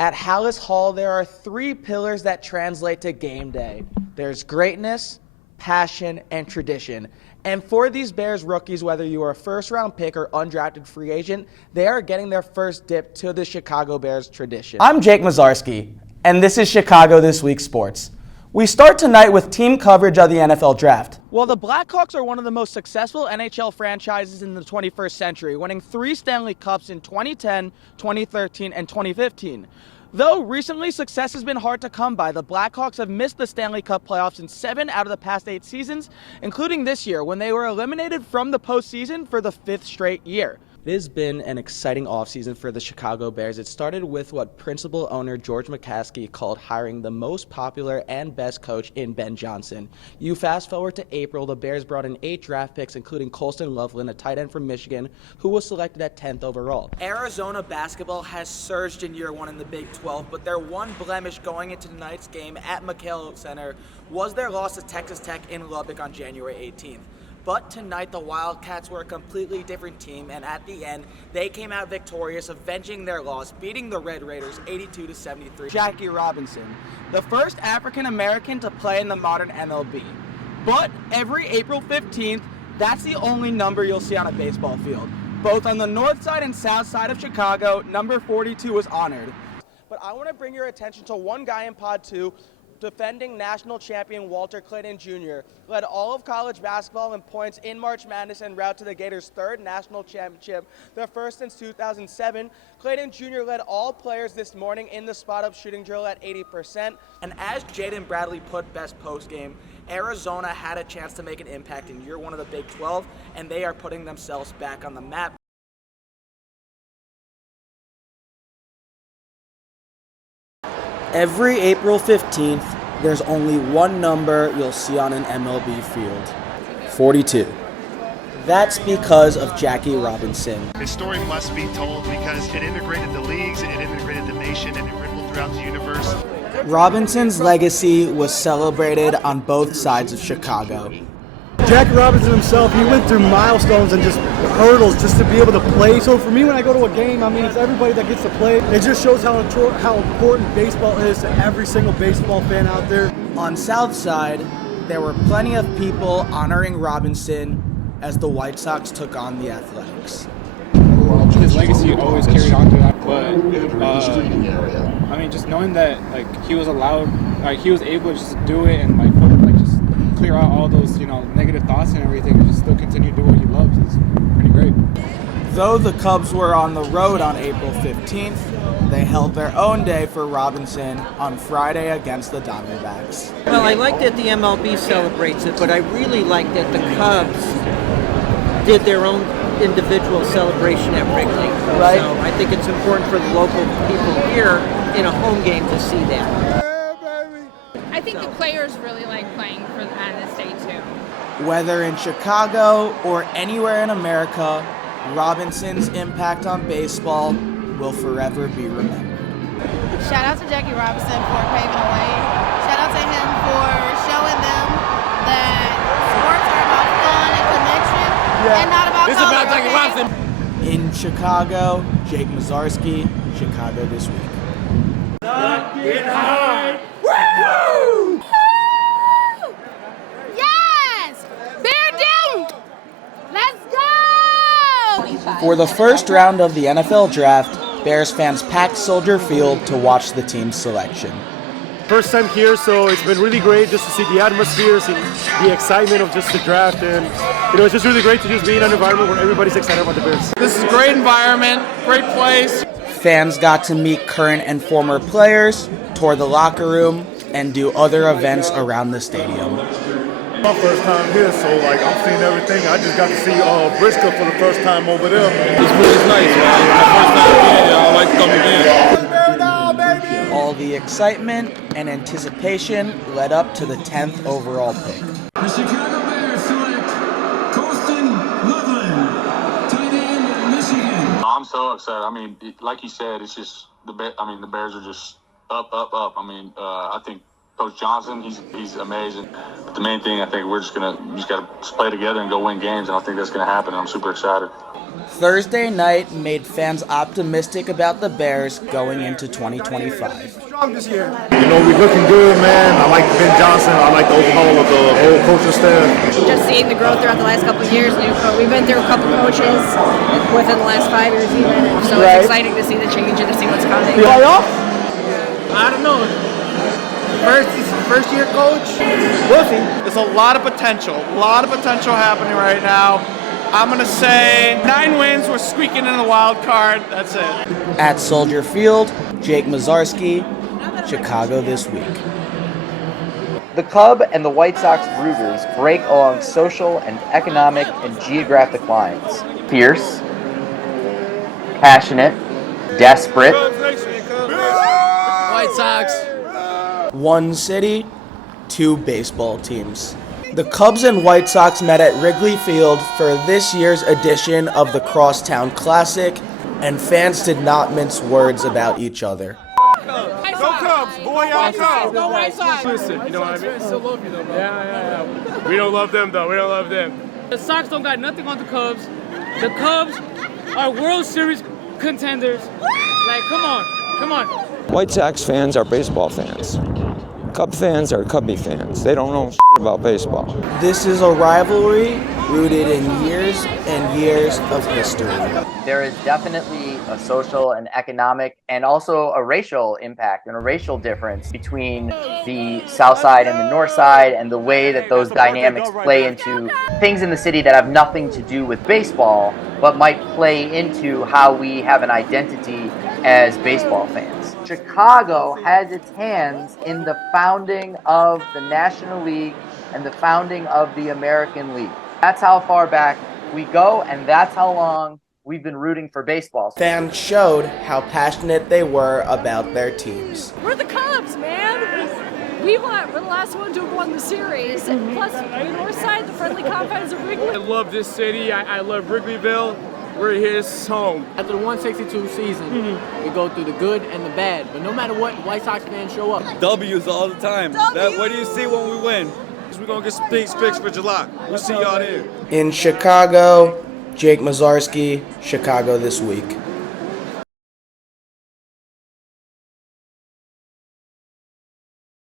At Hallis Hall, there are three pillars that translate to game day. There's greatness, passion, and tradition. And for these Bears rookies, whether you are a first-round pick or undrafted free agent, they are getting their first dip to the Chicago Bears tradition. I'm Jake Mozarsky, and this is Chicago This Week Sports. We start tonight with team coverage of the NFL Draft. Well, the Blackhawks are one of the most successful NHL franchises in the 21st century, winning 3 Stanley Cups in 2010, 2013, and 2015. Though recently success has been hard to come by, the Blackhawks have missed the Stanley Cup playoffs in 7 out of the past 8 seasons, including this year when they were eliminated from the postseason for the 5th straight year. It has been an exciting offseason for the Chicago Bears. It started with what principal owner George McCaskey called hiring the most popular and best coach in Ben Johnson. You fast forward to April, the Bears brought in 8 draft picks, including Colston Loveland, a tight end from Michigan, who was selected at 10th overall. Arizona basketball has surged in year 1 in the Big 12, but their one blemish going into tonight's game at McHale Center was their loss to Texas Tech in Lubbock on January 18th. But tonight, the Wildcats were a completely different team, and at the end, they came out victorious, avenging their loss, beating the Red Raiders 82-73. Jackie Robinson, the first African-American to play in the modern MLB. But every April 15th, that's the only number you'll see on a baseball field. Both on the north side and south side of Chicago, number 42 was honored. But I want to bring your attention to one guy in Pod 2, defending national champion Walter Clayton Jr. led all of college basketball in points in March Madness en route to the Gators' 3rd national championship, their first since 2007. Clayton Jr. led all players this morning in the spot-up shooting drill at 80%. And as Jaden Bradley put best post-game, Arizona had a chance to make an impact in year 1 of the Big 12, and they are putting themselves back on the map. Every April 15th, there's only one number you'll see on an MLB field: 42. That's because of Jackie Robinson. His story must be told because it integrated the leagues, it integrated the nation, and it rippled throughout the universe. Robinson's legacy was celebrated on both sides of Chicago. Jackie Robinson himself, he went through milestones and just hurdles just to be able to play. So for me, when I go to a game, I mean, it's everybody that gets to play. It just shows how important baseball is to every single baseball fan out there. On South Side, there were plenty of people honoring Robinson as the White Sox took on the Athletics. His legacy always carried on to that, but I mean, just knowing that he was allowed, he was able to just do it and just clear out all those negative thoughts and everything, and just still continue to do what he loves is pretty great. Though the Cubs were on the road on April 15th, they held their own day for Robinson on Friday against the Diamondbacks. Well, I like that the MLB celebrates it, but I really like that the Cubs did their own individual celebration at Wrigley. Right. So I think it's important for the local people here in a home game to see that. I think the players really like playing on this day too. Whether in Chicago or anywhere in America, Robinson's impact on baseball will forever be remembered. Shout out to Jackie Robinson for paving the way. Shout out to him for showing them that sports are about fun and connection and not about It's color, about Jackie okay? Robinson. In Chicago, Jake Mozarsky, Chicago This Week. Not get high. Woo! Yes! Bear down! Let's go! For the first round of the NFL Draft, Bears fans packed Soldier Field to watch the team's selection. First time here, so it's been really great just to see the atmosphere, see the excitement of just the draft, and it's just really great to just be in an environment where everybody's excited about the Bears. This is a great environment, great place. Fans got to meet current and former players, tour the locker room, and do other events around the stadium. My first time here, so I'm seeing everything. I just got to see Briscoe for the first time over there. It's really nice, man. My first time here, I like to come again. All the excitement and anticipation led up to the 10th overall pick. The Chicago Bears select Colston Loveland, tight end, Michigan. I'm so excited. I mean, like you said, it's just the Bears are just up. I think Coach Johnson, he's amazing. But the main thing, I think we're just gotta play together and go win games, and I think that's gonna happen. And I'm super excited. Thursday night made fans optimistic about the Bears going into 2025. Strong this year. You know, we looking good, man. I like Ben Johnson. I like the overhaul of the whole coaching staff. Just seeing the growth throughout the last couple of years. We've been through a couple coaches within the last 5 years even. So it's exciting to see the change and to see what's coming. Playoffs? I don't know. First year coach. We'll see. There's a lot of potential. A lot of potential happening right now. I'm going to say 9 wins. We're squeaking in the wild card. That's it. At Soldier Field, Jake Mozarsky, Chicago This Week. The Cub and the White Sox rooters break along social and economic and geographic lines. Fierce, passionate, desperate. White Sox. One city, two baseball teams. The Cubs and White Sox met at Wrigley Field for this year's edition of the Crosstown Classic, and fans did not mince words about each other. Go Cubs, boy, out Cubs. Go White Sox. Listen, you know what I mean? Still love you though, bro. Yeah. We don't love them though. We don't love them. The Sox don't got nothing on the Cubs. The Cubs are World Series contenders. Like, come on. White Sox fans are baseball fans. Cub fans are Cubby fans. They don't know shit about baseball. This is a rivalry rooted in years and years of history. There is definitely a social and economic and also a racial impact and a racial difference between the South Side and the North Side, and the way that those dynamics play into things in the city that have nothing to do with baseball, but might play into how we have an identity as baseball fans. Chicago has its hands in the founding of the National League and the founding of the American League. That's how far back we go, and that's how long we've been rooting for baseball. Fans showed how passionate they were about their teams. We're the Cubs, man. We're the last one to have won the series. And plus, the North Side, the friendly confines of Wrigley. I love this city. I love Wrigleyville. We're here, it's home. After the 162 season, we go through the good and the bad. But no matter what, White Sox fans show up. W's all the time. What do you see when we win? We're going to get some things fixed for July. We'll see y'all there. In Chicago, Jake Mozarsky, Chicago This Week.